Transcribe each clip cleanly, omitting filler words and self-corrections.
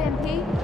ahead, MP.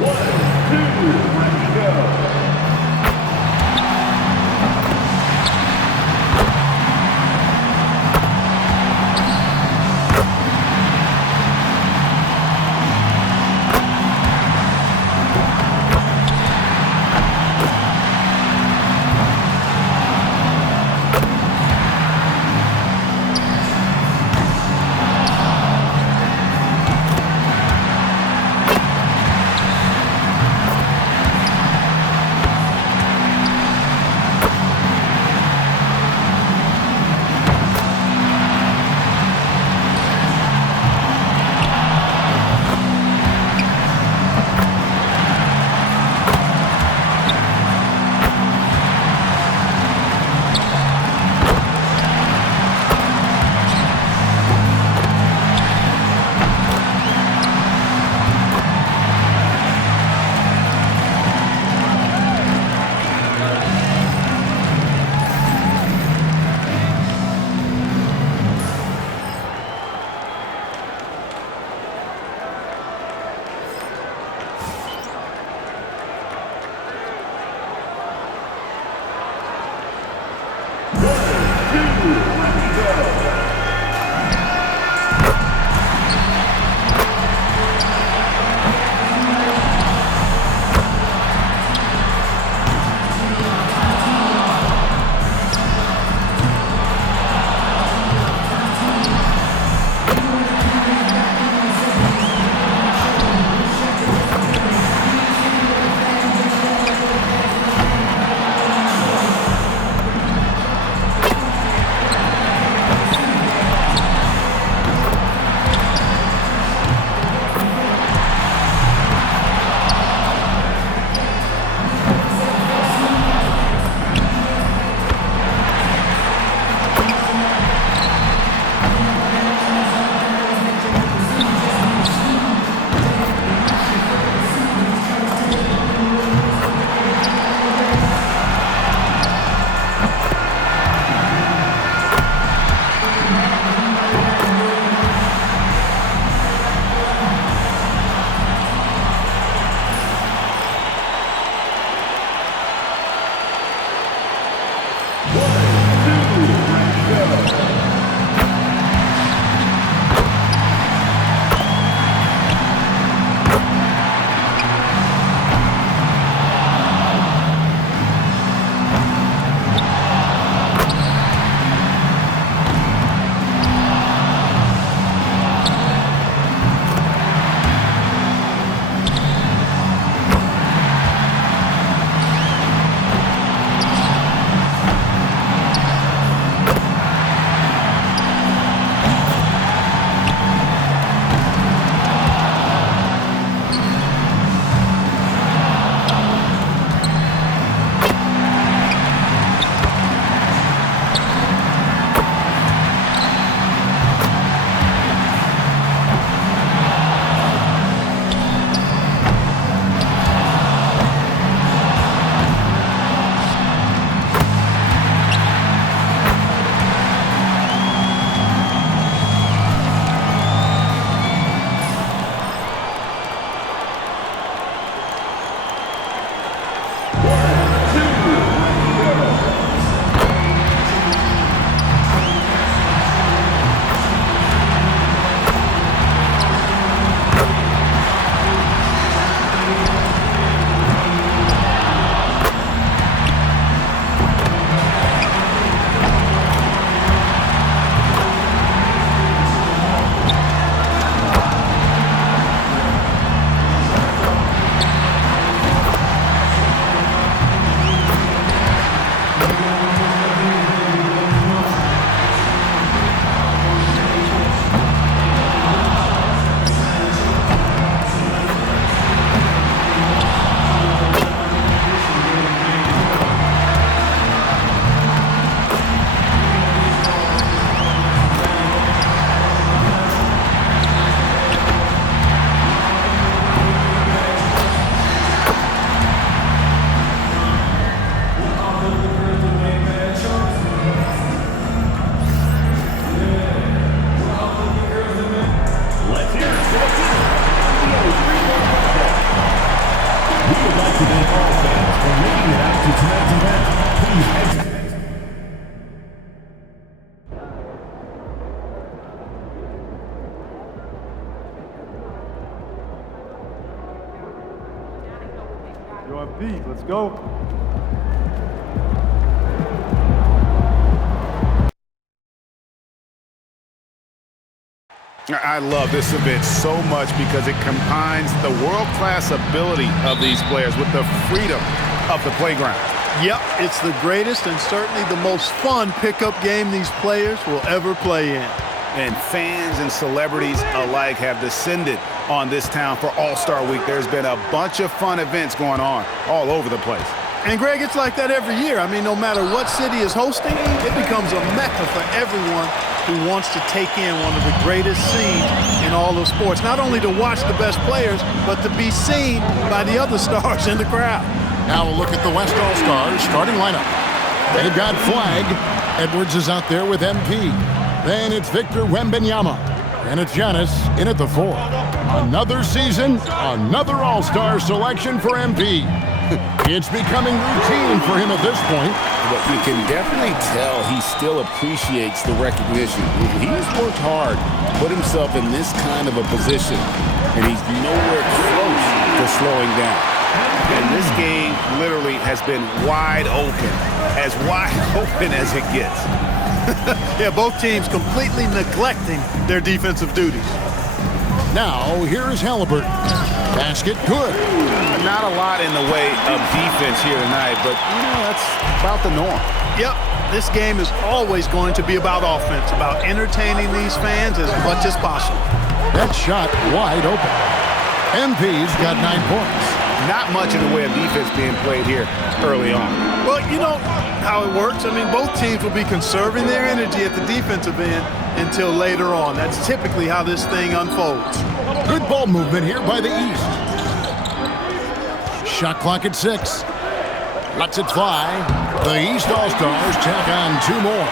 Let's go. You're on Pete. Let's go. I love this event so much because it combines the world-class ability of these players with the freedom of the playground. Yep, it's the greatest and certainly the most fun pickup game these players will ever play in. And fans and celebrities alike have descended on this town for All-Star Week. There's been a bunch of fun events going on all over the place. And, Greg, it's like that every year. I mean, no matter what city is hosting, it becomes a mecca for everyone who wants to take in one of the greatest scenes in all of sports. Not only to watch the best players, but to be seen by the other stars in the crowd. Now we'll look at the West All-Stars starting lineup. They've got Flag. Edwards is out there with MP. Then it's Victor Wembanyama. And it's Giannis in at the 4. Another season, another All-Star selection for MP. It's becoming routine for him at this point. But you can definitely tell he still appreciates the recognition. He's worked hard, put himself in this kind of a position, and he's nowhere close to slowing down. And this game literally has been wide open as it gets. Yeah, both teams completely neglecting their defensive duties. Now, here's Halliburton. Basket good. Not a lot in the way of defense here tonight, but, that's about the norm. Yep, this game is always going to be about offense, about entertaining these fans as much as possible. That shot wide open. MP's got 9 points. Not much in the way of defense being played here early on. Well, you know how it works. I mean, both teams will be conserving their energy at the defensive end until later on. That's typically how this thing unfolds. Good ball movement here by the East. Shot clock at 6. Lets it fly. The East All-Stars tack on 2 more.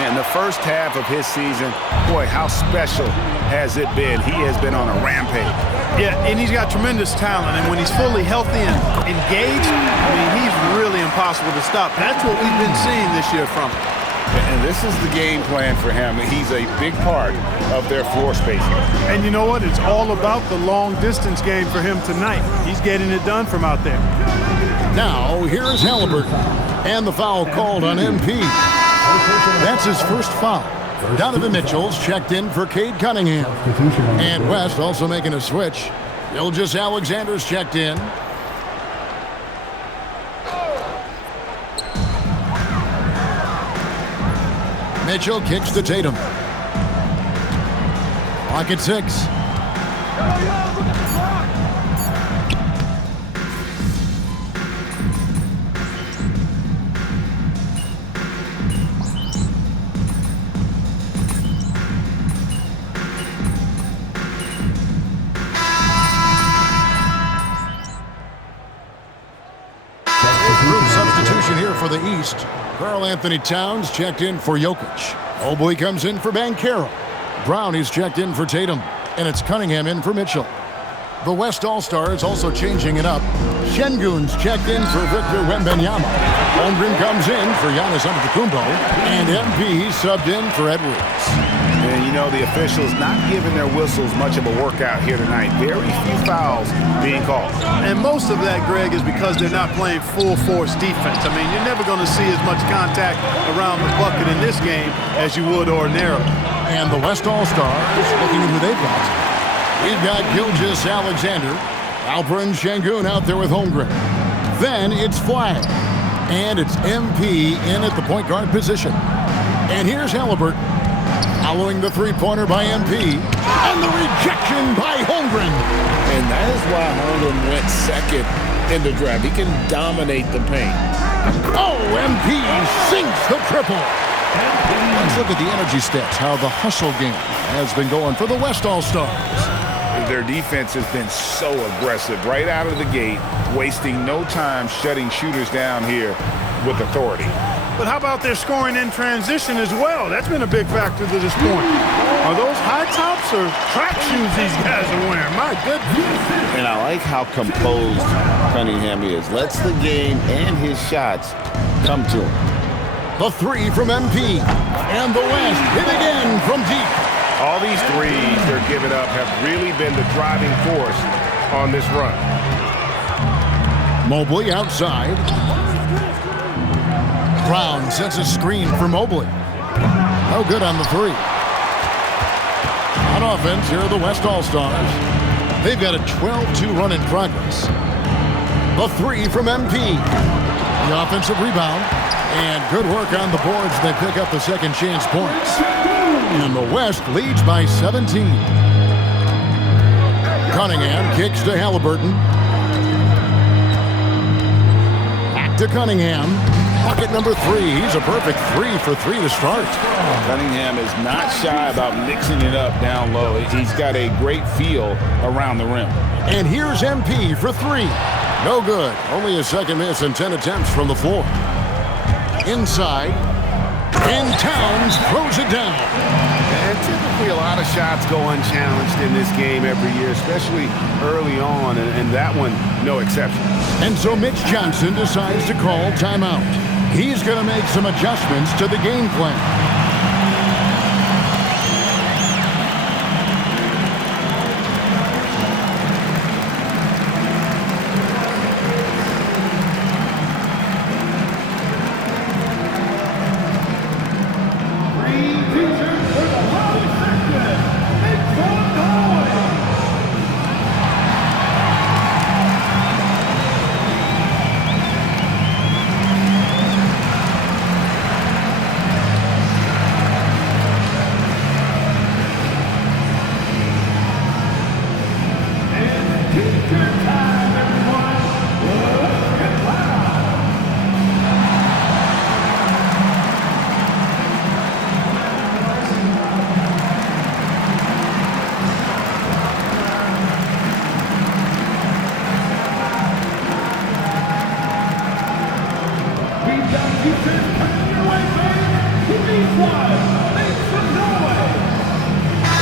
And the first half of his season, boy, how special has it been? He has been on a rampage. Yeah, and he's got tremendous talent. And when he's fully healthy and engaged, I mean, he's really impossible to stop. That's what we've been seeing this year from him. And this is the game plan for him. He's a big part of their floor spacing. And you know what? It's all about the long-distance game for him tonight. He's getting it done from out there. Now, here's Halliburton. And the foul called on MP. That's his first foul. Donovan Mitchell's checked in for Cade Cunningham. And West also making a switch. Gilgeous-Alexander's checked in. Mitchell kicks to Tatum. Clock at 6. Substitution here for the East. Karl-Anthony Towns checked in for Jokic. Mobley comes in for Banchero. Brownie's checked in for Tatum. And it's Cunningham in for Mitchell. The West All-Stars also changing it up. Şengün's checked in for Victor Wembanyama. Holmgren comes in for Giannis Antetokounmpo. And MP subbed in for Edwards. And the officials not giving their whistles much of a workout here tonight. Very few fouls being called. And most of that, Greg, is because they're not playing full-force defense. I mean, you're never going to see as much contact around the bucket in this game as you would ordinarily. And the West All-Stars looking at who they've got. We've got Gilgeous-Alexander, Alperen Şengün out there with Holmgren. Then it's Flag. And it's MP in at the point guard position. And here's Halliburton. Following the three-pointer by MP. And the rejection by Holmgren. And that is why Holmgren went second in the draft. He can dominate the paint. Oh, MP sinks the triple. Let's look at the energy stats, how the hustle game has been going for the West All-Stars. Their defense has been so aggressive right out of the gate, wasting no time shutting shooters down here with authority. But how about their scoring in transition as well? That's been a big factor to this point. Are those high tops or track shoes these guys are wearing? My My goodness. And I like how composed Cunningham is. Lets the game and his shots come to him. The three from MP. And the West hit again from deep. All these threes they're giving up have really been the driving force on this run. Mobley outside. Brown sets a screen for Mobley. No good on the three. On offense, here are the West All-Stars. They've got a 12-2 run in progress. The three from MP. The offensive rebound. And good work on the boards. They pick up the second chance points. And the West leads by 17. Cunningham kicks to Halliburton. Back to Cunningham. Bucket number three. He's a perfect 3 for 3 to start. Cunningham is not shy about mixing it up down low. He's got a great feel around the rim. And here's MP for 3. No good. Only a second miss and 10 attempts from the floor. Inside. And Towns throws it down. And typically a lot of shots go unchallenged in this game every year, especially early on, and that one, no exception. And so Mitch Johnson decides to call timeout. He's going to make some adjustments to the game plan.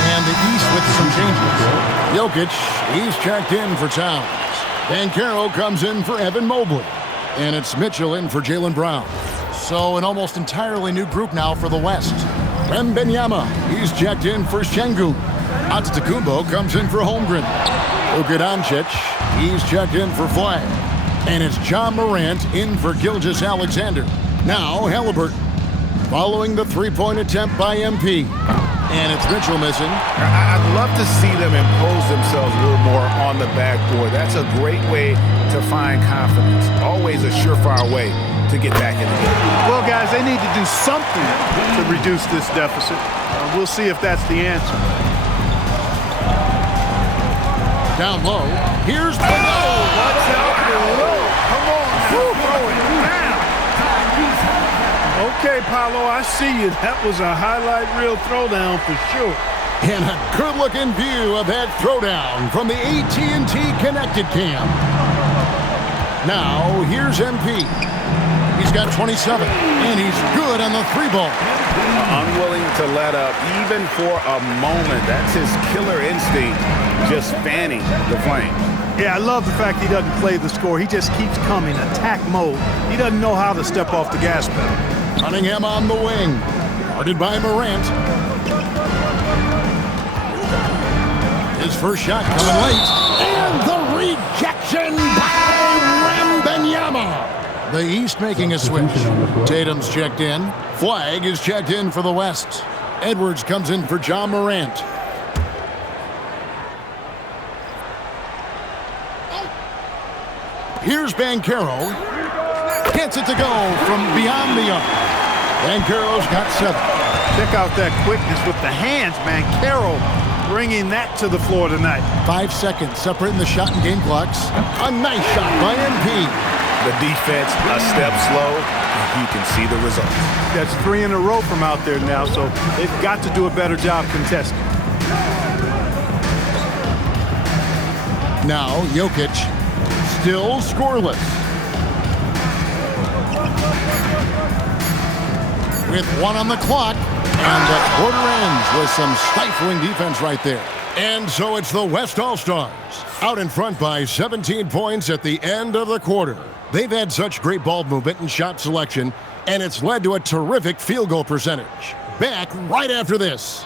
And the East with some changes. Jokic, he's checked in for Towns. Banchero comes in for Evan Mobley. And it's Mitchell in for Jaylen Brown. So an almost entirely new group now for the West. Wembanyama, he's checked in for Şengün. Antetokounmpo comes in for Holmgren. Luka Doncic, he's checked in for Flag. And it's John Morant in for Gilgeous-Alexander. Now Halliburton, following the three-point attempt by MP. And it's Mitchell missing. I'd love to see them impose themselves a little more on the backboard. That's a great way to find confidence. Always a surefire way to get back in the game. Well, guys, they need to do something to reduce this deficit. We'll see if that's the answer. Down low, here's the What's happening? Come on, throw it down. Okay, Paolo, I see you. That was a highlight reel throwdown for sure. And a good-looking view of that throwdown from the AT&T Connected Cam. Now, here's MP. He's got 27, and he's good on the three ball. Unwilling to let up even for a moment. That's his killer instinct, just fanning the flame. Yeah, I love the fact he doesn't play the score. He just keeps coming, attack mode. He doesn't know how to step off the gas pedal. Cunningham on the wing, guarded by Morant. His first shot coming late, and the rejection by Wembanyama. The East making a switch. Tatum's checked in. Flag is checked in for the West. Edwards comes in for John Morant. Here's Banchero. Gets it to go from beyond the arc. Banchero's got 7. Check out that quickness with the hands, man. Carroll bringing that to the floor tonight. 5 seconds separating the shot and game clocks. A nice shot by MP. The defense a step slow, and you can see the results. That's 3 in a row from out there now, so they've got to do a better job contesting. Now Jokic, still scoreless. With 1 on the clock, and the quarter ends with some stifling defense right there. And so it's the West All-Stars out in front by 17 points at the end of the quarter. They've had such great ball movement and shot selection, and it's led to a terrific field goal percentage. Back right after this.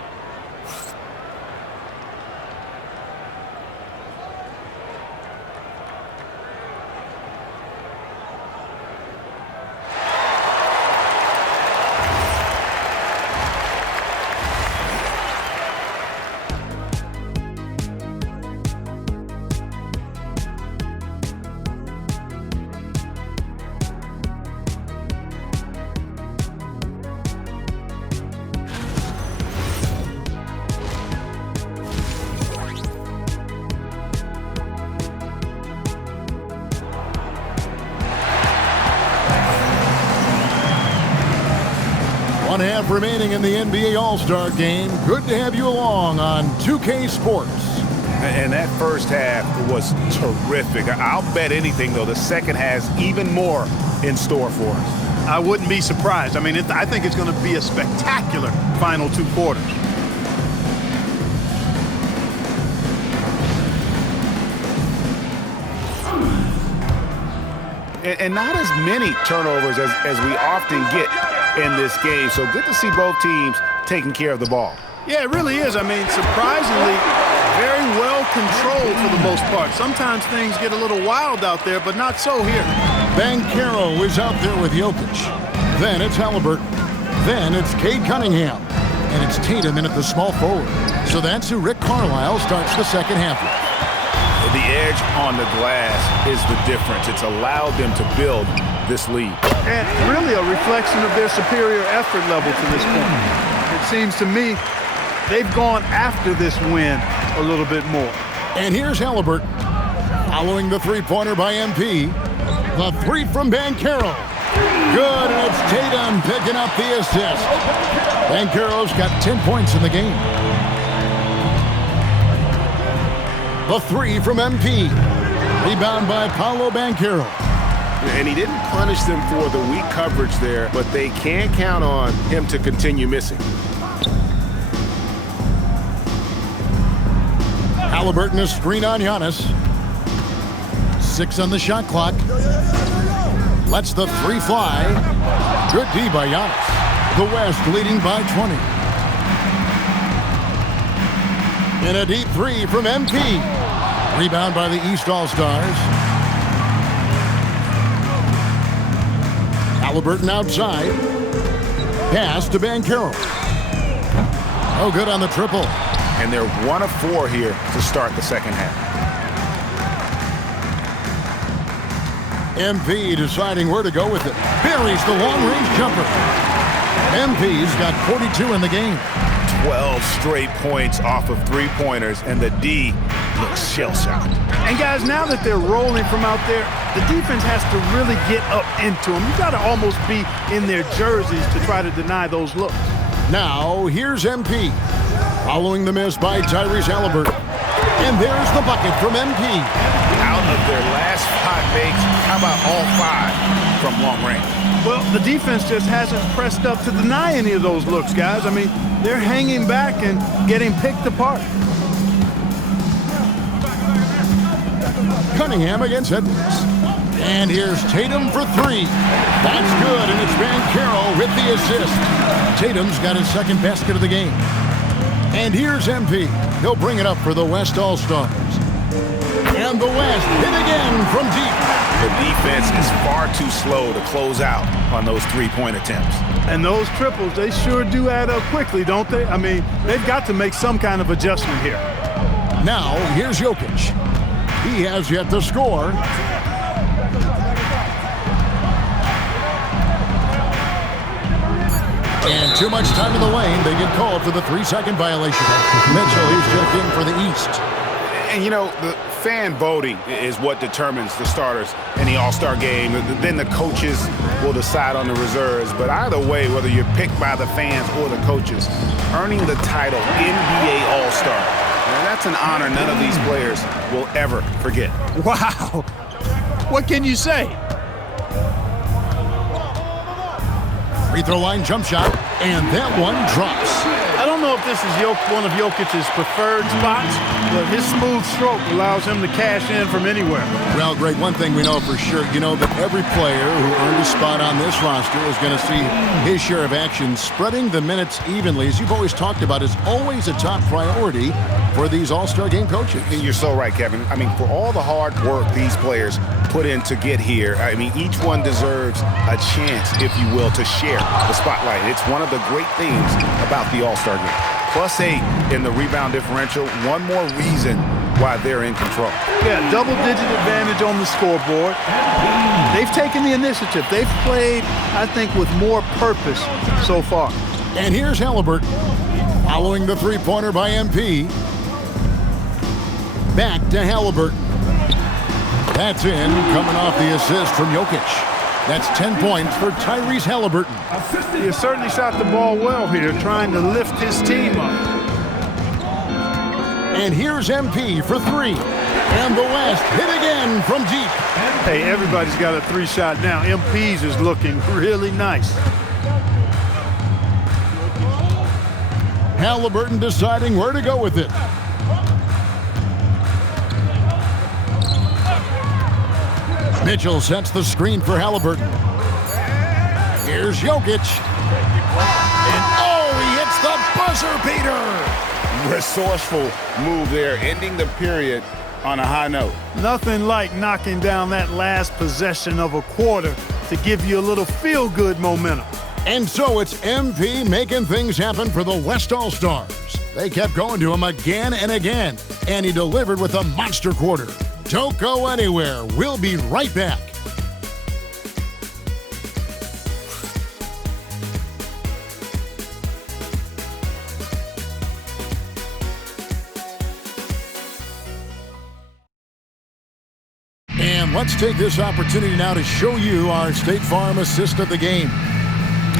One half remaining in the NBA All-Star game. Good to have you along on 2K Sports. And that first half was terrific. I'll bet anything, though, the second has even more in store for us. I wouldn't be surprised. I mean, I think it's going to be a spectacular final 2 quarters. And not as many turnovers as we often get in this game. So good to see both teams taking care of the ball. Yeah, it really is. I mean, surprisingly, very well controlled for the most part. Sometimes things get a little wild out there, but not so here. Banchero is out there with Jokic. Then it's Halliburton. Then it's Cade Cunningham. And it's Tatum in at the small forward. So that's who Rick Carlisle starts the second half with. The edge on the glass is the difference. It's allowed them to build this lead. And really a reflection of their superior effort level to this point. It seems to me they've gone after this win a little bit more. And here's Halliburton. Following the three-pointer by MP. The three from Banchero. Good, and it's Tatum picking up the assist. Banchero's got 10 points in the game. The three from MP. Rebound by Paolo Banchero. And he didn't punish them for the weak coverage there, but they can't count on him to continue missing. Halliburton a screen on Giannis. 6 on the shot clock. Lets the three fly. Good D by Giannis. The West leading by 20. And a deep three from MP. Rebound by the East All-Stars. Halliburton outside. Pass to Banchero. Oh, good on the triple. And they're 1 of 4 here to start the second half. MP deciding where to go with it. Buries the long-range jumper. MP's got 42 in the game. 12 straight points off of three-pointers, and the D looks shell-shocked. And guys, now that they're rolling from out there, the defense has to really get up into them. You got to almost be in their jerseys to try to deny those looks. Now, here's MP. Following the miss by Tyrese Halliburton. And there's the bucket from MP. Out of their last 5 makes, how about all 5 from long range? Well, the defense just hasn't pressed up to deny any of those looks, guys. I mean, they're hanging back and getting picked apart. Cunningham against Edwards. And here's Tatum for 3. That's good, and it's Banchero with the assist. Tatum's got his second basket of the game. And here's MP. He'll bring it up for the West All-Stars. And the West hit again from deep. The defense is far too slow to close out on those three-point attempts. And those triples, they sure do add up quickly, don't they? I mean, they've got to make some kind of adjustment here. Now, here's Jokic. He has yet to score. And too much time in the lane. They get called for the 3-second violation. Mitchell, he's checked in for the East. And, you know, the fan voting is what determines the starters in the All-Star game. Then the coaches will decide on the reserves. But either way, whether you're picked by the fans or the coaches, earning the title NBA All-Star, that's an honor none of these players will ever forget. Wow. What can you say? Free throw line jump shot. And that one drops. I don't know if this is one of Jokic's preferred spots, but his smooth stroke allows him to cash in from anywhere. Well, Greg, one thing we know for sure, you know that every player who earned a spot on this roster is going to see his share of action. Spreading the minutes evenly, as you've always talked about, is always a top priority for these All-Star Game coaches. And you're so right, Kevin. I mean, for all the hard work these players put in to get here, I mean, each one deserves a chance, if you will, to share the spotlight. It's one of the great things about the All-Star Game. +8 in the rebound differential, one more reason why they're in control. Yeah, double-digit advantage on the scoreboard. They've taken the initiative. They've played, I think, with more purpose so far. And here's Halliburton, following the three-pointer by MP. Back to Halliburton. That's in, coming off the assist from Jokic. That's 10 points for Tyrese Halliburton. He has certainly shot the ball well here, trying to lift his team up. And here's MP for three. And the West hit again from deep. Hey, everybody's got a three-shot now. MP's is looking really nice. Halliburton deciding where to go with it. Mitchell sets the screen for Halliburton. Here's Jokic. And he hits the buzzer beater. Resourceful move there, ending the period on a high note. Nothing like knocking down that last possession of a quarter to give you a little feel-good momentum. And so it's MP making things happen for the West All-Stars. They kept going to him again and again, and he delivered with a monster quarter. Don't go anywhere. We'll be right back. And let's take this opportunity now to show you our State Farm assist of the game.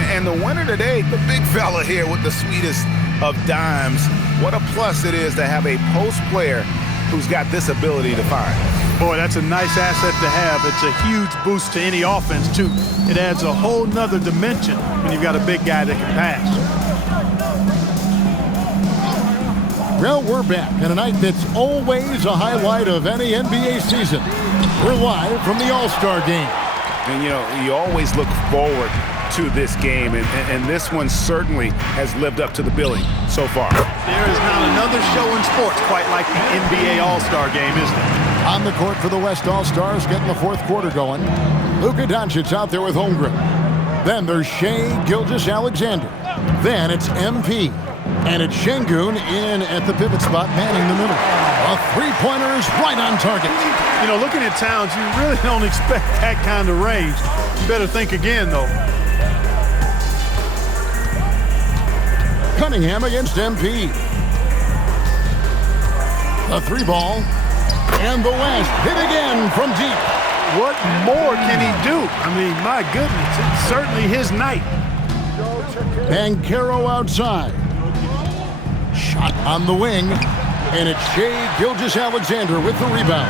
And the winner today, the big fella here with the sweetest of dimes. What a plus it is to have a post player who's got this ability to find. Boy, that's a nice asset to have. It's a huge boost to any offense, too. It adds a whole nother dimension when you've got a big guy that can pass. Well, we're back in a night that's always a highlight of any NBA season. We're live from the All-Star Game. And, you know, you always look forward to this game, and this one certainly has lived up to the billing so far. There is not another show in sports quite like the NBA All-Star Game, is there? On the court for the West All-Stars, getting the fourth quarter going. Luka Doncic out there with Holmgren. Then there's Shai Gilgeous-Alexander. Then it's MP. And it's Şengün in at the pivot spot, manning the middle. A three-pointer is right on target. You know, looking at Towns, you really don't expect that kind of range. You better think again, though. Cunningham against MP. The three ball. And the West hit again from deep. What more can he do? I mean, my goodness, it's certainly his night. Banchero outside. Shot on the wing. And it's Shai Gilgeous-Alexander with the rebound.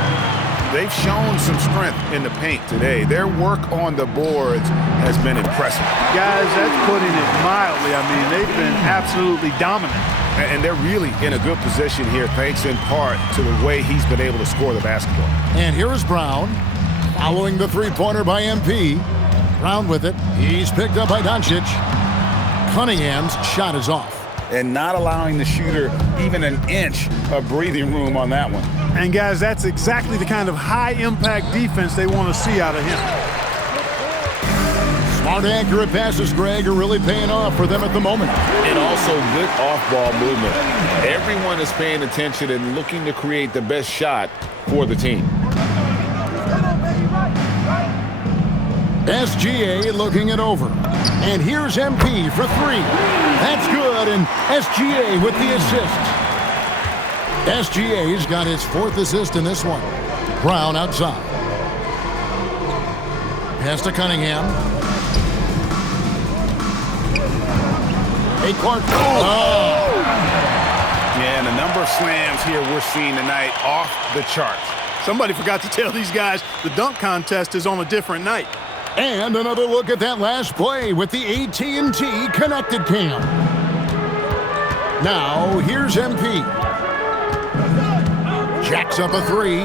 They've shown some strength in the paint today. Their work on the boards has been impressive. Guys, that's putting it mildly. I mean, they've been absolutely dominant. And they're really in a good position here, thanks in part to the way he's been able to score the basketball. And here is Brown, following the three-pointer by MP. Brown with it. He's picked up by Doncic. Cunningham's shot is off. And not allowing the shooter even an inch of breathing room on that one. And, guys, that's exactly the kind of high-impact defense they want to see out of him. Smart, accurate passes, Greg, are really paying off for them at the moment. And also good off-ball movement. Everyone is paying attention and looking to create the best shot for the team. SGA looking it over. And here's MP for three. That's good, and SGA with the assist. SGA's got his fourth assist in this one. Brown outside. Pass to Cunningham. A Clark. Oh! Yeah, and the number of slams here we're seeing tonight off the charts. Somebody forgot to tell these guys the dunk contest is on a different night. And another look at that last play with the AT&T Connected Cam. Now, here's MP. Jacks up a three.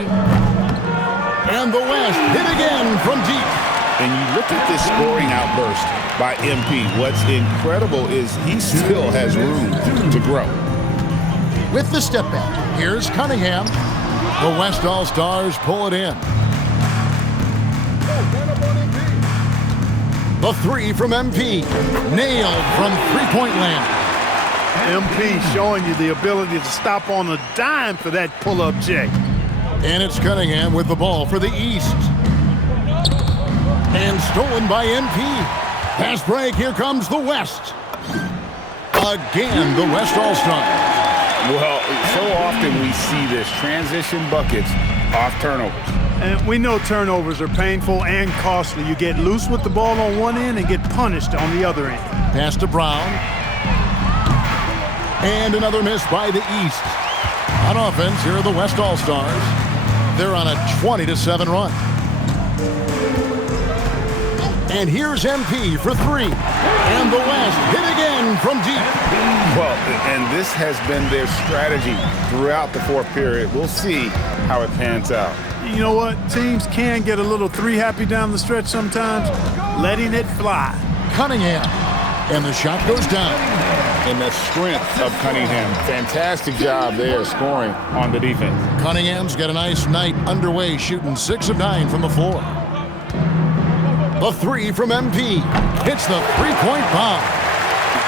And the West hit again from deep. And you look at this scoring outburst by MP. What's incredible is he still has room to grow. With the step back, here's Cunningham. The West All-Stars pull it in. The three from MP. Nailed from three-point land. MP showing you the ability to stop on a dime for that pull-up J. And it's Cunningham with the ball for the East. And stolen by MP. Pass break, here comes the West. Again, the West All-Stars. Well, so often we see this transition buckets off turnovers. And we know turnovers are painful and costly. You get loose with the ball on one end and get punished on the other end. Pass to Brown. And another miss by the East. On offense, here are the West All-Stars. They're on a 20-7 run. And here's MP for three. And the West hit again from deep. Well, and this has been their strategy throughout the fourth period. We'll see how it pans out. You know what? Teams can get a little three-happy down the stretch sometimes, letting it fly. Cunningham. And the shot goes down. And the strength of Cunningham. Fantastic job there scoring on the defense. Cunningham's got a nice night underway, shooting 6 of 9 from the floor. The three from MP. Hits the three-point bomb.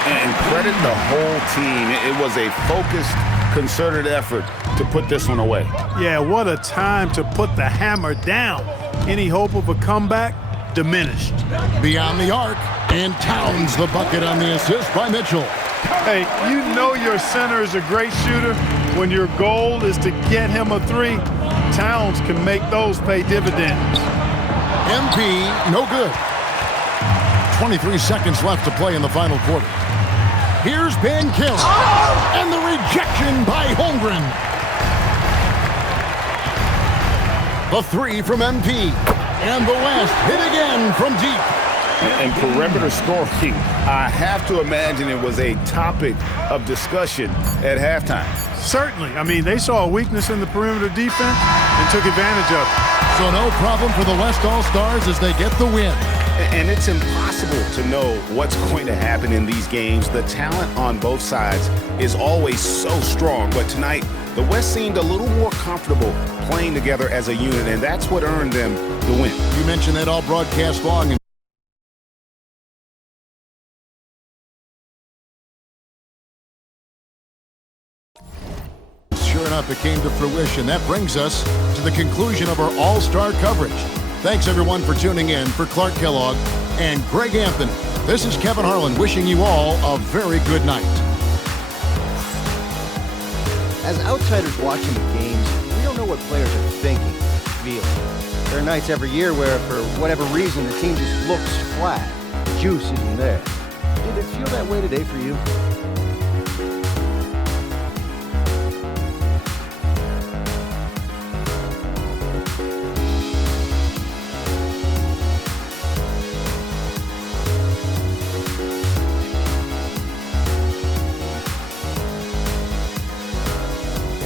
And credit the whole team. It was a focused, concerted effort to put this one away. Yeah, what a time to put the hammer down. Any hope of a comeback? Diminished. Beyond the arc. And Towns the bucket on the assist by Mitchell. Hey, you know your center is a great shooter when your goal is to get him a three. Towns can make those pay dividends. MP, no good. 23 seconds left to play in the final quarter. Here's Banchero. And the rejection by Holmgren. The three from MP. And the West hit again from deep. And perimeter scoring, I have to imagine it was a topic of discussion at halftime. Certainly. I mean, they saw a weakness in the perimeter defense and took advantage of it. So no problem for the West All-Stars as they get the win. And it's impossible to know what's going to happen in these games. The talent on both sides is always so strong. But tonight, the West seemed a little more comfortable playing together as a unit, and that's what earned them the win. You mentioned that all broadcast long. Sure enough, it came to fruition. That brings us to the conclusion of our All-Star coverage. Thanks, everyone, for tuning in. For Clark Kellogg and Greg Anthony, this is Kevin Harlan wishing you all a very good night. As outsiders watching the games, we don't know what players are thinking, feeling. There are nights every year where, for whatever reason, the team just looks flat. The juice isn't there. Did it feel that way today for you?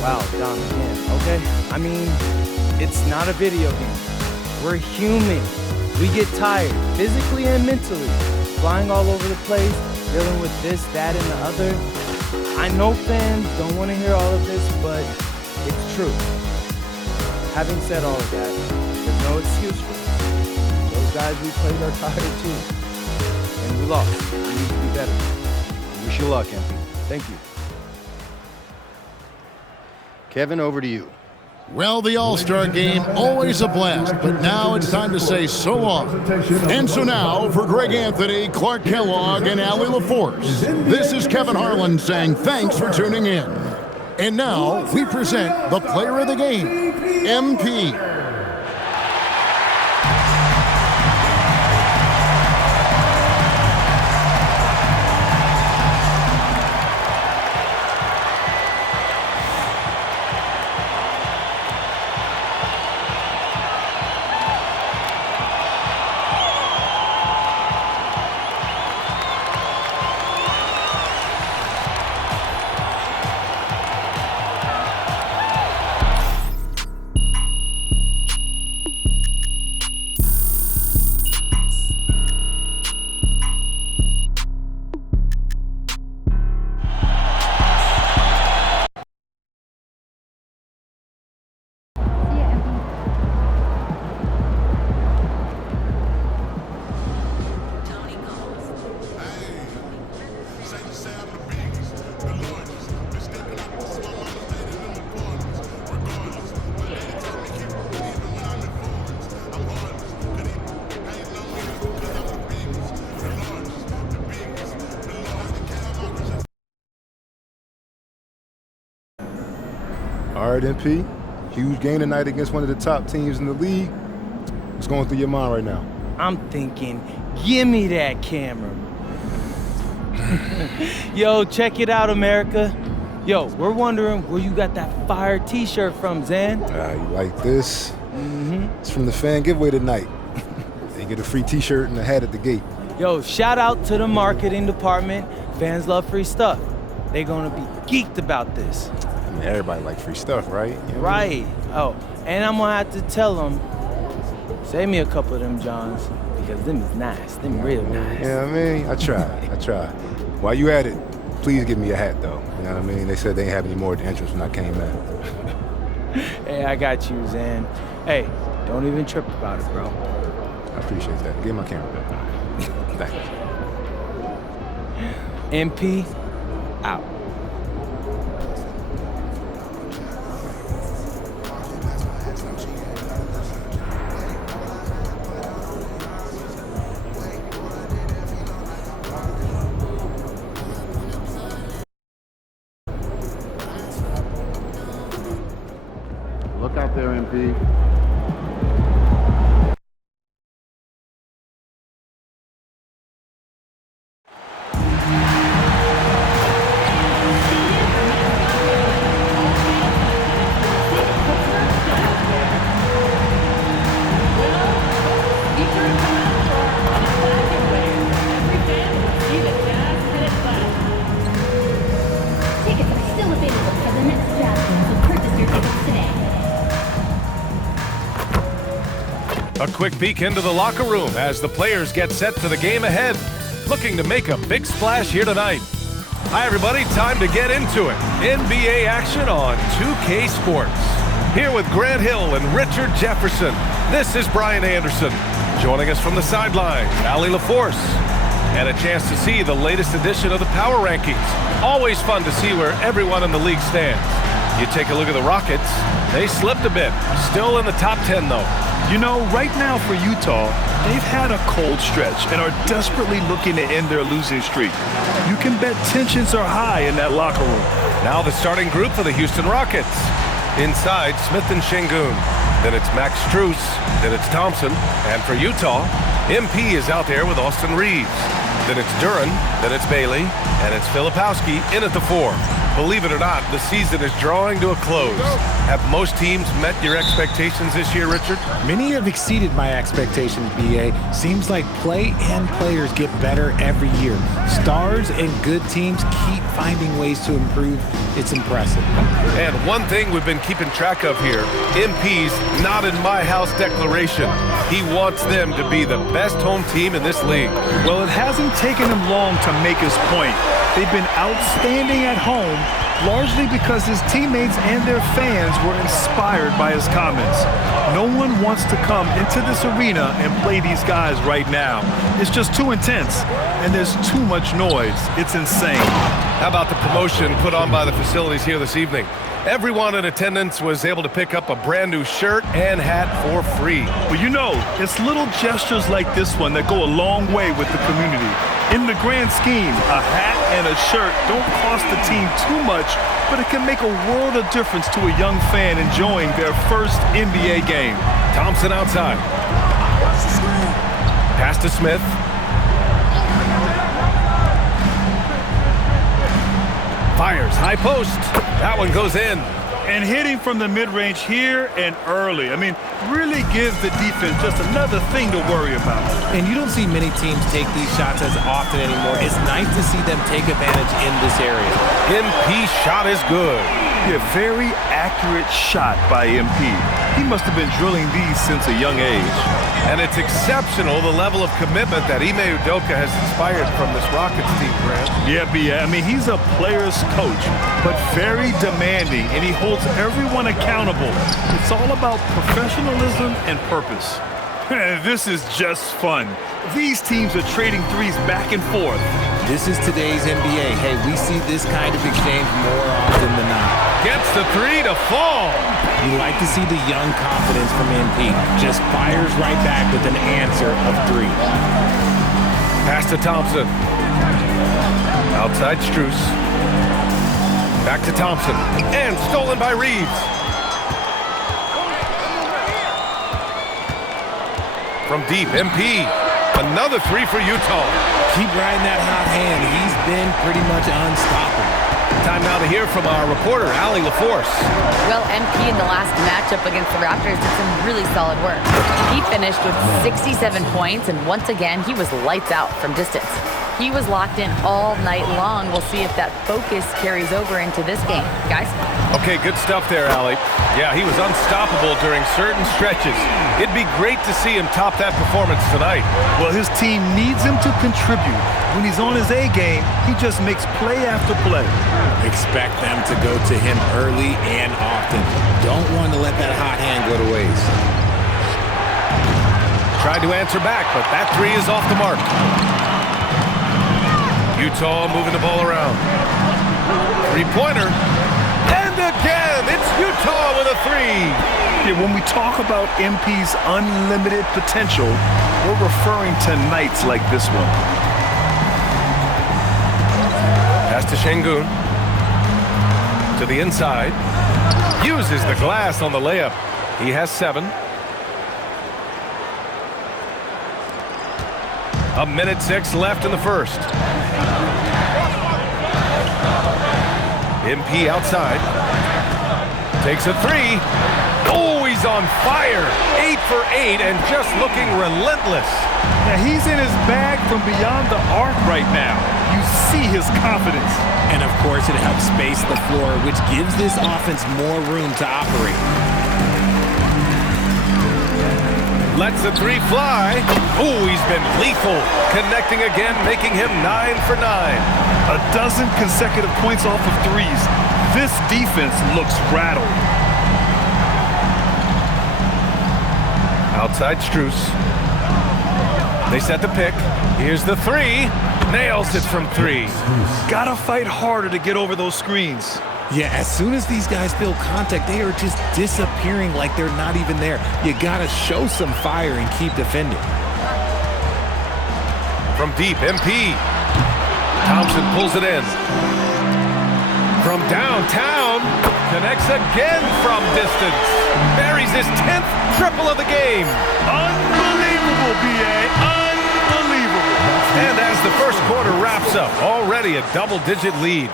Wow, Dom, again, okay? I mean, it's not a video game. We're human. We get tired, physically and mentally. Flying all over the place, dealing with this, that, and the other. I know fans don't want to hear all of this, but it's true. Having said all of that, there's no excuse for us. Those guys we played are tired too. And we lost. We need to be better. Wish you luck, MP. Thank you. Kevin, over to you. Well, the All-Star game, always a blast, but now it's time to say so long. And so now, for Greg Anthony, Clark Kellogg, and Allie LaForce, this is Kevin Harlan saying thanks for tuning in. And now, we present the player of the game, MP. right, MP. Huge game tonight against one of the top teams in the league. What's going through your mind right now? I'm thinking, give me that camera. Yo, check it out, America. Yo, we're wondering where you got that fire t-shirt from, Zan. You like this? It's from the fan giveaway tonight. They get a free t-shirt and a hat at the gate. Yo, shout out to the marketing department. Fans love free stuff. They're gonna be geeked about this. I mean, everybody like free stuff, right? You know what I Right. mean? Oh, and I'm gonna have to tell them, save me a couple of them Johns, because them is nice. Them real nice. Yeah, I mean, I try. While you at it, please give me a hat, though. You know what I mean? They said they didn't have any more at the entrance when I came in. Hey, I got you, Zan. Hey, don't even trip about it, bro. I appreciate that. Give my camera back. Thanks. MP, out. Look out there, MP. Tickets are still available for the next Jazz game, so purchase your tickets today. A quick peek into the locker room as the players get set for the game ahead, looking to make a big splash here tonight. Hi everybody, time to get into it. NBA action on 2K Sports. Here with Grant Hill and Richard Jefferson, this is Brian Anderson. Joining us from the sidelines, Allie LaForce. And a chance to see the latest edition of the Power Rankings. Always fun to see where everyone in the league stands. You take a look at the Rockets, they slipped a bit. Still in the top 10 though. You know, right now for Utah, they've had a cold stretch and are desperately looking to end their losing streak. You can bet tensions are high in that locker room. Now the starting group for the Houston Rockets. Inside, Smith and Şengün. Then it's Max Strus. Then it's Thompson. And for Utah, MP is out there with Austin Reeves. Then it's Duren. Then it's Bailey. And it's Filipowski in at the 4. Believe it or not, the season is drawing to a close. Have most teams met your expectations this year, Richard? Many have exceeded my expectations, BA. Seems like play and players get better every year. Stars and good teams keep finding ways to improve. It's impressive. And one thing we've been keeping track of here, MP's not in my house declaration. He wants them to be the best home team in this league. Well, it hasn't taken him long to make his point. They've been outstanding at home, largely because his teammates and their fans were inspired by his comments. No one wants to come into this arena and play these guys right now. It's just too intense, and there's too much noise. It's insane. How about the promotion put on by the facilities here this evening? Everyone in attendance was able to pick up a brand new shirt and hat for free. Well, you know, it's little gestures like this one that go a long way with the community. In the grand scheme, a hat and a shirt don't cost the team too much, but it can make a world of difference to a young fan enjoying their first NBA game. Thompson outside. Pass to Smith. Fires, high post. That one goes in. And hitting from the mid-range here and early. I mean, really gives the defense just another thing to worry about. And you don't see many teams take these shots as often anymore. It's nice to see them take advantage in this area. MP shot is good. Yeah, very accurate shot by MP. He must have been drilling these since a young age. And it's exceptional, the level of commitment that Ime Udoka has inspired from this Rockets team, Grant. Yeah, I mean, he's a player's coach, but very demanding, and he holds everyone accountable. It's all about professionalism and purpose. This is just fun. These teams are trading threes back and forth. This is today's NBA. Hey, we see this kind of exchange more often than not. Gets the three to fall. You like to see the young confidence from MP. Just fires right back with an answer of 3. Pass to Thompson. Outside Strus. Back to Thompson. And stolen by Reeves. From deep, MP. Another three for Utah. Keep riding that hot hand. He's been pretty much unstoppable. Time now to hear from our reporter, Allie LaForce. Well, MP in the last matchup against the Raptors did some really solid work. He finished with 67 points, and once again, he was lights out from distance. He was locked in all night long. We'll see if that focus carries over into this game. Guys? Okay, good stuff there, Allie. Yeah, he was unstoppable during certain stretches. It'd be great to see him top that performance tonight. Well, his team needs him to contribute. When he's on his A game, he just makes play after play. Expect them to go to him early and often. Don't want to let that hot hand go to waste. Tried to answer back, but that three is off the mark. Utah moving the ball around. Three-pointer. And again, it's Utah with a three. Yeah, when we talk about MP's unlimited potential, we're referring to nights like this one. Pass to Şengün. To the inside. Uses the glass on the layup. He has 7. A minute 6 left in the first. MP outside. Takes a three. Oh, he's on fire. 8 for 8 and just looking relentless. Now, he's in his bag from beyond the arc right now. You see his confidence. And, of course, it helps space the floor, which gives this offense more room to operate. Lets the three fly. Oh, he's been lethal. Connecting again, making him 9 for 9. A dozen consecutive points off of threes. This defense looks rattled. Outside Strus. They set the pick. Here's the three. Nails it from 3. Gotta fight harder to get over those screens. Yeah, as soon as these guys feel contact, they are just disappearing like they're not even there. You gotta show some fire and keep defending. From deep, MP. Thompson pulls it in. From downtown, connects again from distance. Buries his 10th triple of the game. Unbelievable, B.A. Unbelievable. And as the first quarter wraps up, already a double-digit lead.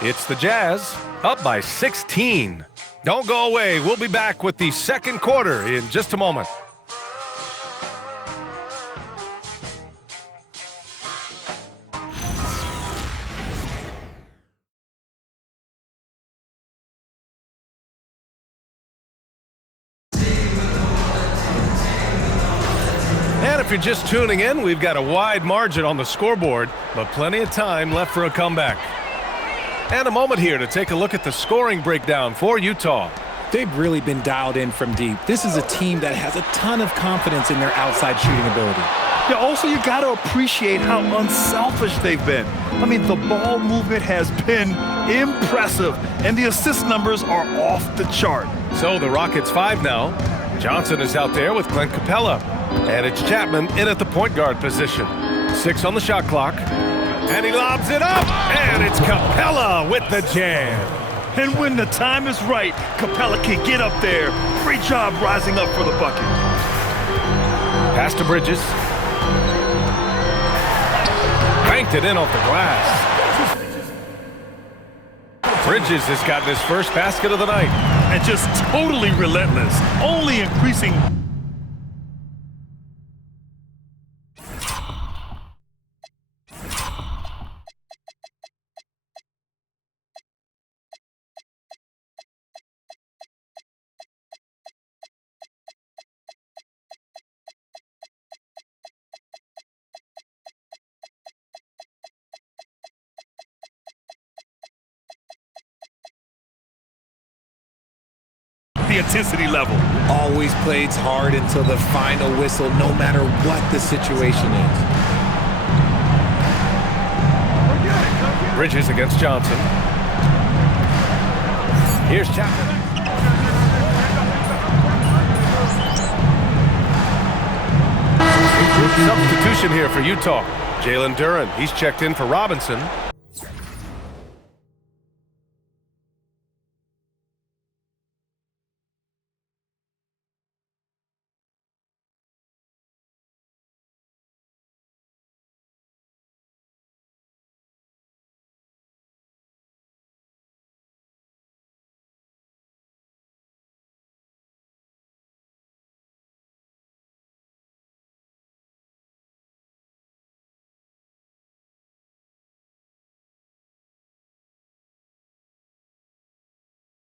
It's the Jazz, up by 16. Don't go away. We'll be back with the second quarter in just a moment. And if you're just tuning in, we've got a wide margin on the scoreboard, but plenty of time left for a comeback. And a moment here to take a look at the scoring breakdown for Utah. They've really been dialed in from deep. This is a team that has a ton of confidence in their outside shooting ability. Yeah, also, you got to appreciate how unselfish they've been. I mean, the ball movement has been impressive, and the assist numbers are off the chart. So the Rockets 5 now. Johnson is out there with Clint Capella. And it's Chapman in at the point guard position. 6 on the shot clock. And he lobs it up, and it's Capella with the jam. And when the time is right, Capella can get up there. Great job rising up for the bucket. Pass to Bridges. Banked it in off the glass. Bridges has gotten his first basket of the night. And just totally relentless, only increasing. The intensity level. Always plays hard until the final whistle, no matter what the situation is. Bridges against Johnson. Here's Chapman. Substitution here for Utah. Jalen Duren, he's checked in for Robinson.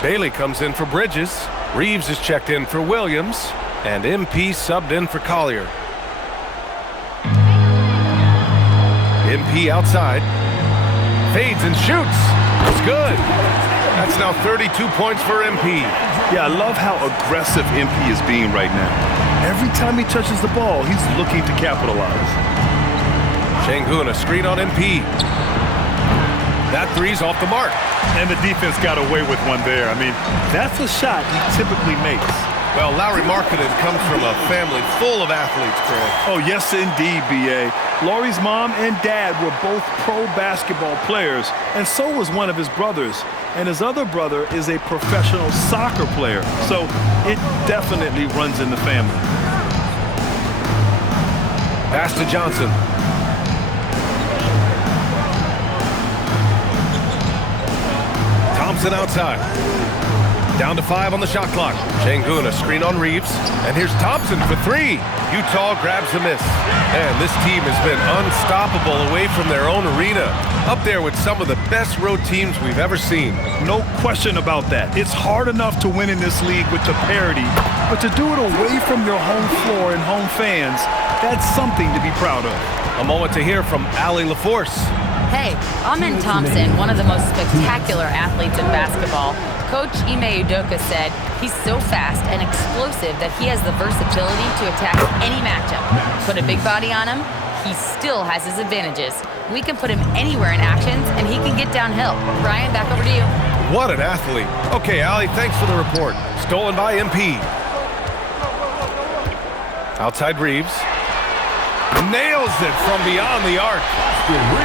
Bailey comes in for Bridges. Reeves is checked in for Williams. And MP subbed in for Collier. MP outside. Fades and shoots. It's good. That's now 32 points for MP. Yeah, I love how aggressive MP is being right now. Every time he touches the ball, he's looking to capitalize. Sengun, a screen on MP. That three's off the mark. And the defense got away with one there. I mean, that's a shot he typically makes. Well, Lauri Markkanen comes from a family full of athletes, Craig. Oh, yes, indeed, B.A. Lauri's mom and dad were both pro basketball players, and so was one of his brothers. And his other brother is a professional soccer player, so it definitely runs in the family. Pass to Johnson. Thompson outside. Down to 5 on the shot clock. Sengun, a screen on Reeves. And here's Thompson for 3. Utah grabs the miss. And this team has been unstoppable away from their own arena. Up there with some of the best road teams we've ever seen. No question about that. It's hard enough to win in this league with the parity, but to do it away from your home floor and home fans, that's something to be proud of. A moment to hear from Allie LaForce. Hey, Amen Thompson, one of the most spectacular athletes in basketball. Coach Ime Udoka said he's so fast and explosive that he has the versatility to attack any matchup. Put a big body on him, he still has his advantages. We can put him anywhere in actions, and he can get downhill. Brian, back over to you. What an athlete. Okay, Allie, thanks for the report. Stolen by MP. Outside Reeves. Nails it from beyond the arc.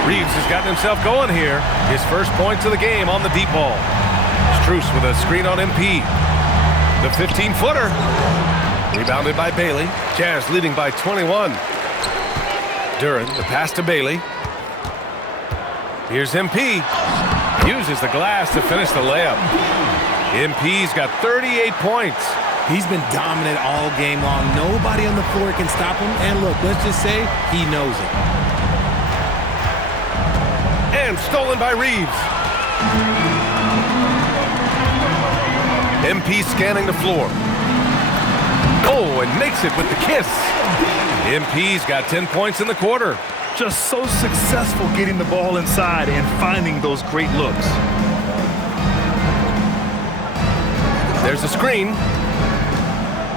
Reeves has gotten himself going here. His first points of the game on the deep ball. Strus with a screen on MP. The 15-footer. Rebounded by Bailey. Jazz leading by 21. Duren, the pass to Bailey. Here's MP. Uses the glass to finish the layup. MP's got 38 points. He's been dominant all game long. Nobody on the floor can stop him. And look, let's just say he knows it. And stolen by Reeves. MP scanning the floor. Oh, and makes it with the kiss. MP's got 10 points in the quarter. Just so successful getting the ball inside and finding those great looks. There's a screen.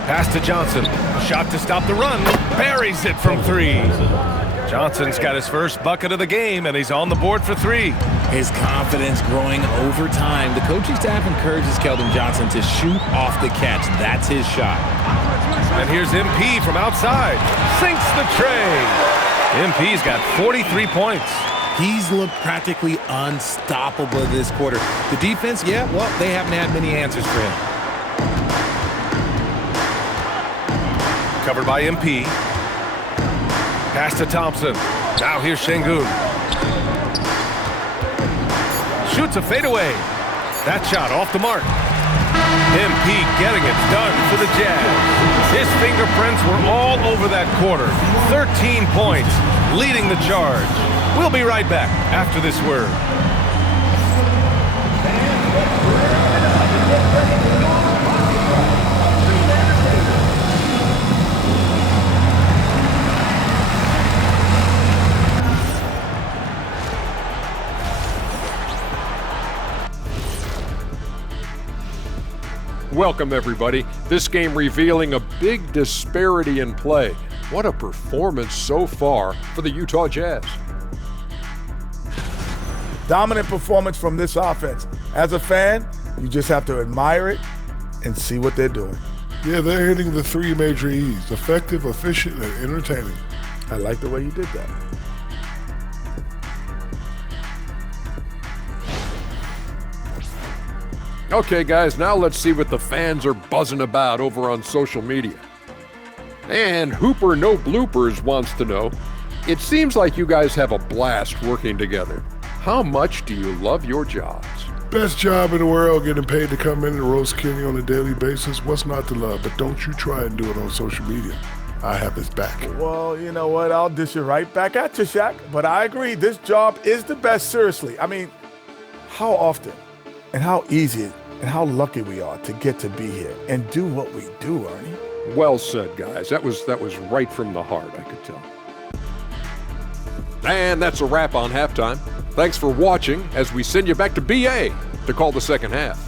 Pass to Johnson. Shot to stop the run. Buries it from 3. Johnson's got his first bucket of the game, and he's on the board for 3. His confidence growing over time. The coaching staff encourages Keldon Johnson to shoot off the catch. That's his shot. And here's MP from outside. Sinks the tray. MP's got 43 points. He's looked practically unstoppable this quarter. The defense, yeah, well, they haven't had many answers for him. Covered by MP. Pass to Thompson. Now here's Sengun. Shoots a fadeaway. That shot off the mark. MP getting it done for the Jazz. His fingerprints were all over that quarter. 13 points, leading the charge. We'll be right back after this word. Welcome, everybody. This game revealing a big disparity in play. What a performance so far for the Utah Jazz. Dominant performance from this offense. As a fan, you just have to admire it and see what they're doing. Yeah, they're hitting the 3 major E's: effective, efficient, and entertaining. I like the way you did that. Okay, guys, now let's see what the fans are buzzing about over on social media. And Hooper No Bloopers wants to know, it seems like you guys have a blast working together. How much do you love your jobs? Best job in the world, getting paid to come in and roast Kenny on a daily basis. What's not to love? But don't you try and do it on social media. I have his back. Well, you know what? I'll dish it right back at you, Shaq. But I agree, this job is the best, seriously. I mean, how often and how easy and how lucky we are to get to be here and do what we do, Ernie. Well said, guys. That was right from the heart, I could tell. And that's a wrap on halftime. Thanks for watching as we send you back to BA to call the second half.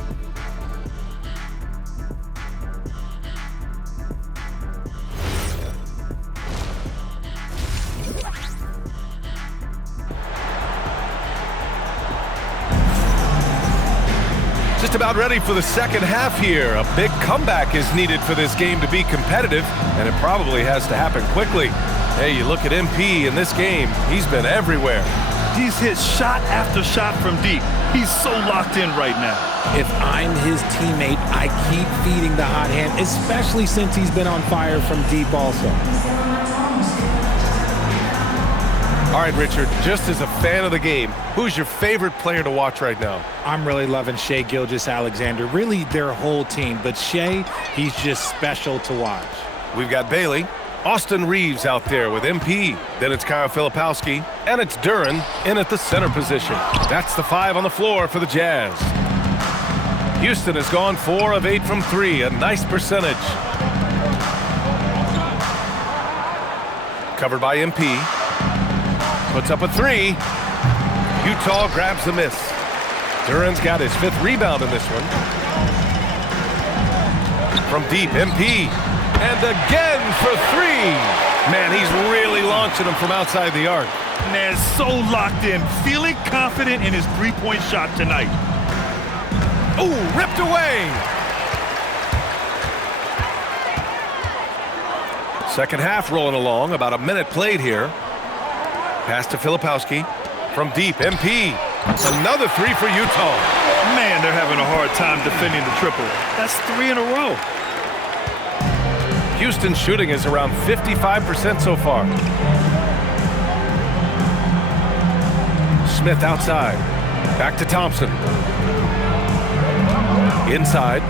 Just about ready for the second half here. A big comeback is needed for this game to be competitive, and it probably has to happen quickly. Hey, you look at MP in this game, he's been everywhere. He's hit shot after shot from deep. He's so locked in right now. If I'm his teammate, I keep feeding the hot hand, especially since he's been on fire from deep also. All right, Richard, just as a fan of the game, who's your favorite player to watch right now? I'm really loving Shai Gilgeous-Alexander, really their whole team, but Shai, he's just special to watch. We've got Bailey, Austin Reeves out there with MP, then it's Kyle Filipowski, and it's Duren in at the center position. That's the 5 on the floor for the Jazz. Houston has gone 4 of 8 from 3, a nice percentage. Covered by MP. Puts up a 3. Utah grabs the miss. Duren's got his 5th rebound in this one. From deep, MP. And again for 3. Man, he's really launching them from outside the arc. Man, so locked in, feeling confident in his three-point shot tonight. Ooh, ripped away. Second half rolling along, about a minute played here. Pass to Filipowski. From deep, MP. Another 3 for Utah. Man, they're having a hard time defending the triple. That's 3 in a row. Houston's shooting is around 55% so far. Smith outside. Back to Thompson. Inside.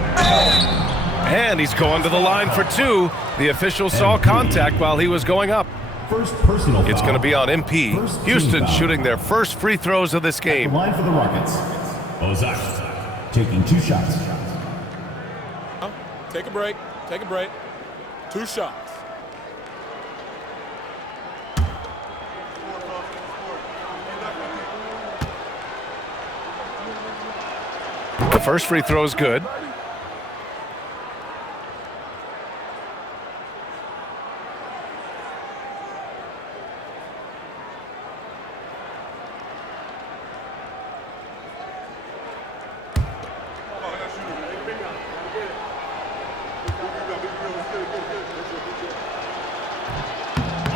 And he's going to the line for 2. The official saw contact while he was going up. First personal foul. It's going to be on MP. Houston shooting their first free throws of this game. Line for the Rockets. Ozak taking 2 shots. Take a break. Take a break. 2 shots. The first free throw is good.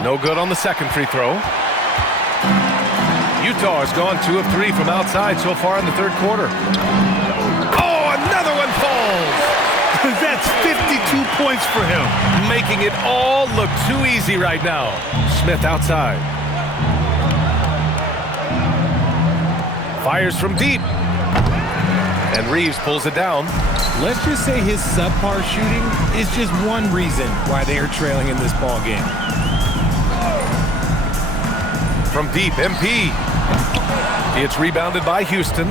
No good on the second free throw. Utah has gone 2 of 3 from outside so far in the third quarter. Oh, another one falls. That's 52 points for him. Making it all look too easy right now. Smith outside. Fires from deep. And Reeves pulls it down. Let's just say his subpar shooting is just one reason why they are trailing in this ball game. From deep, MP. It's rebounded by Houston.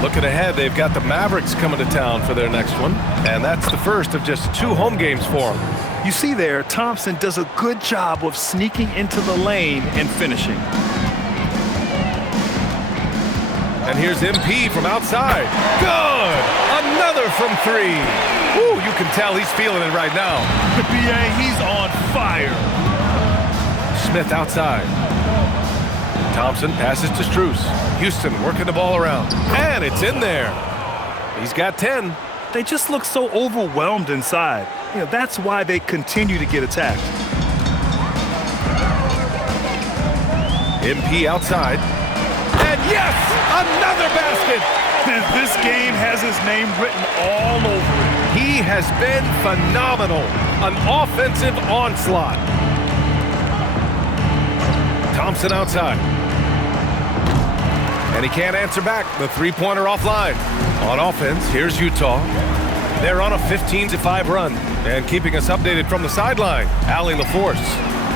Looking ahead, they've got the Mavericks coming to town for their next one. And that's the first of just 2 home games for them. You see there, Thompson does a good job of sneaking into the lane and finishing. And here's MP from outside. Good! Another from 3. Woo, you can tell he's feeling it right now. BA, he's on fire. Smith outside. Thompson passes to Strus. Houston working the ball around. And it's in there. He's got 10. They just look so overwhelmed inside. You know, that's why they continue to get attacked. MP outside. And yes, another basket. And this game has his name written all over it. He has been phenomenal. An offensive onslaught. Thompson outside. And he can't answer back. The 3-pointer offline. On offense, here's Utah. They're on a 15-5 run. And keeping us updated from the sideline, Allie LaForce.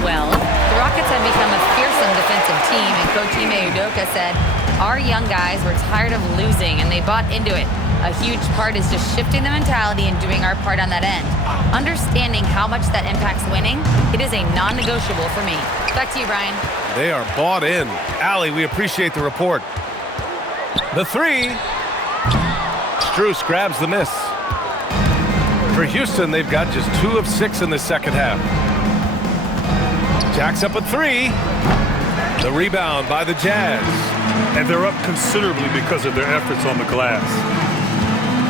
Well, the Rockets have become a fearsome defensive team, and Coach Ime Udoka said, our young guys were tired of losing, and they bought into it. A huge part is just shifting the mentality and doing our part on that end. Understanding how much that impacts winning, it is a non-negotiable for me. Back to you, Brian. They are bought in. Allie, we appreciate the report. The three. Strus grabs the miss. For Houston, they've got just 2 of 6 in the second half. Jacks up a 3. The rebound by the Jazz. And they're up considerably because of their efforts on the glass.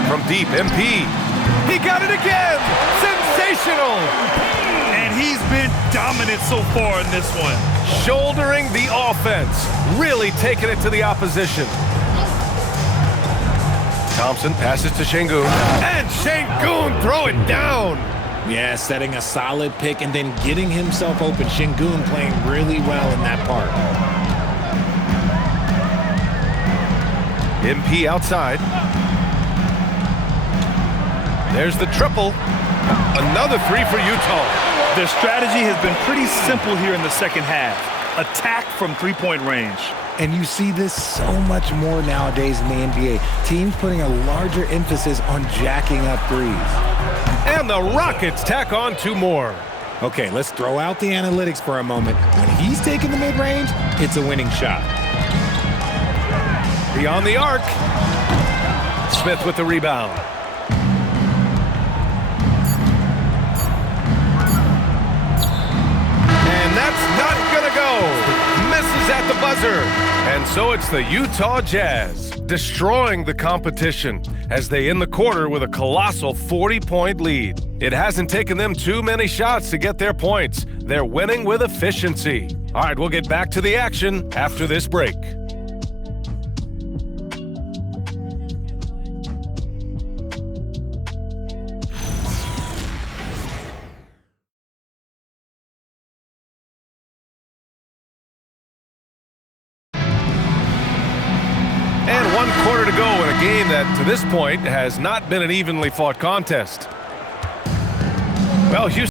From deep, MP. He got it again! Sensational! And he's been dominant so far in this one. Shouldering the offense. Really taking it to the opposition. Thompson passes to Şengün. And Şengün throw it down! Yeah, setting a solid pick and then getting himself open. Şengün playing really well in that part. MP outside. There's the triple. Another 3 for Utah. Their strategy has been pretty simple here in the second half. Attack from three-point range. And you see this so much more nowadays in the NBA. Teams putting a larger emphasis on jacking up threes. And the Rockets tack on 2 more. Okay, let's throw out the analytics for a moment. When he's taking the mid-range, it's a winning shot. Beyond the arc. Smith with the rebound. And that's not gonna go. Misses at the buzzer. And so it's the Utah Jazz destroying the competition as they end the quarter with a colossal 40-point lead. It hasn't taken them too many shots to get their points. They're winning with efficiency. All right, we'll get back to the action after this break. And 1 quarter to go in a game that, to this point, has not been an evenly fought contest. Well, Houston